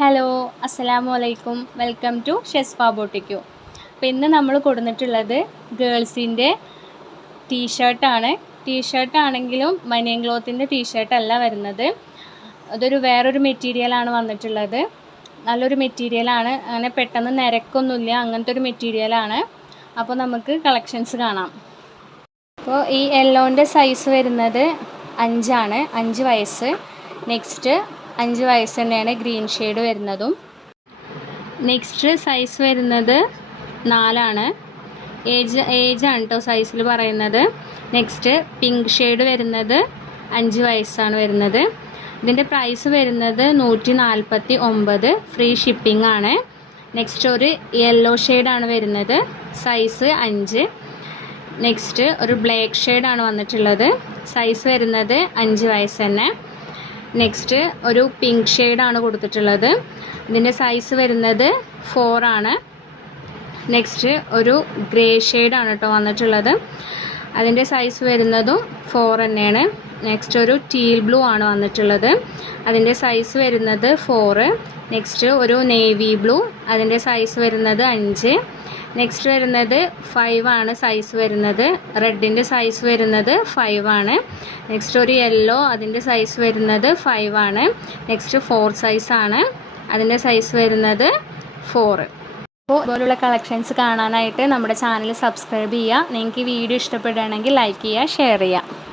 Hello അസ്സലാമു അലൈക്കും welcome to ഷെസ്ഫ ബോട്ടിക്കു. അപ്പോൾ ഇന്ന് നമ്മൾ കൊടുത്തിട്ടുള്ളത് ഗേൾസിൻ്റെ ടീഷർട്ടാണ്. ടീഷർട്ടാണെങ്കിലും ബനിയൻ ക്ലോത്തിൻ്റെ ടീഷർട്ടല്ല വരുന്നത്. അതൊരു വേറൊരു മെറ്റീരിയലാണ് വന്നിട്ടുള്ളത്. നല്ലൊരു മെറ്റീരിയലാണ്, അങ്ങനെ പെട്ടെന്ന് നിരക്കൊന്നുമില്ല, അങ്ങനത്തെ ഒരു മെറ്റീരിയലാണ്. അപ്പോൾ നമുക്ക് കളക്ഷൻസ് കാണാം. അപ്പോൾ ഈ യെല്ലോൻ്റെ സൈസ് വരുന്നത് 5 ആണ്, 5 വയസ്സ്. നെക്സ്റ്റ് 5 വയസ്സ് തന്നെയാണ് ഗ്രീൻ ഷെയ്ഡ് വരുന്നതും. നെക്സ്റ്റ് സൈസ് വരുന്നത് 4 ആണ്. ഏജാണ് കേട്ടോ സൈസിൽ പറയുന്നത്. നെക്സ്റ്റ് പിങ്ക് ഷെയ്ഡ് വരുന്നത് 5 വയസ്സാണ് വരുന്നത്. ഇതിൻ്റെ പ്രൈസ് വരുന്നത് 149, ഫ്രീ ഷിപ്പിംഗ് ആണ്. നെക്സ്റ്റ് ഒരു യെല്ലോ ഷെയ്ഡാണ് വരുന്നത്, സൈസ് 5. നെക്സ്റ്റ് ഒരു ബ്ലാക്ക് ഷെയ്ഡാണ് വന്നിട്ടുള്ളത്, സൈസ് വരുന്നത് 5 വയസ്സ് തന്നെ. നെക്സ്റ്റ് ഒരു പിങ്ക് ഷെയ്ഡാണ് കൊടുത്തിട്ടുള്ളത്, ഇതിൻ്റെ സൈസ് വരുന്നത് 4 ആണ്. നെക്സ്റ്റ് ഒരു ഗ്രേ ഷെയ്ഡാണ് കേട്ടോ വന്നിട്ടുള്ളത്, അതിൻ്റെ സൈസ് വരുന്നതും 4 തന്നെയാണ്. നെക്സ്റ്റ് ഒരു ടീൽ ബ്ലൂ ആണ് വന്നിട്ടുള്ളത്, അതിൻ്റെ സൈസ് വരുന്നത് 4. നെക്സ്റ്റ് ഒരു നേവി ബ്ലൂ, അതിൻ്റെ സൈസ് വരുന്നത് 5. നെക്സ്റ്റ് വരുന്നത് 5 ആണ് സൈസ് വരുന്നത്. റെഡിൻ്റെ സൈസ് വരുന്നത് 5 ആണ്. നെക്സ്റ്റ് ഒരു യെല്ലോ, അതിൻ്റെ സൈസ് വരുന്നത് 5 ആണ്. നെക്സ്റ്റ് 4 സൈസാണ്, അതിൻ്റെ സൈസ് വരുന്നത് 4. അപ്പോൾ ഇതുപോലുള്ള കളക്ഷൻസ് കാണാനായിട്ട് നമ്മുടെ ചാനൽ സബ്സ്ക്രൈബ് ചെയ്യുക. നിങ്ങൾക്ക് ഈ വീഡിയോ ഇഷ്ടപ്പെടുകയാണെങ്കിൽ ലൈക്ക് ചെയ്യുക, ഷെയർ ചെയ്യുക.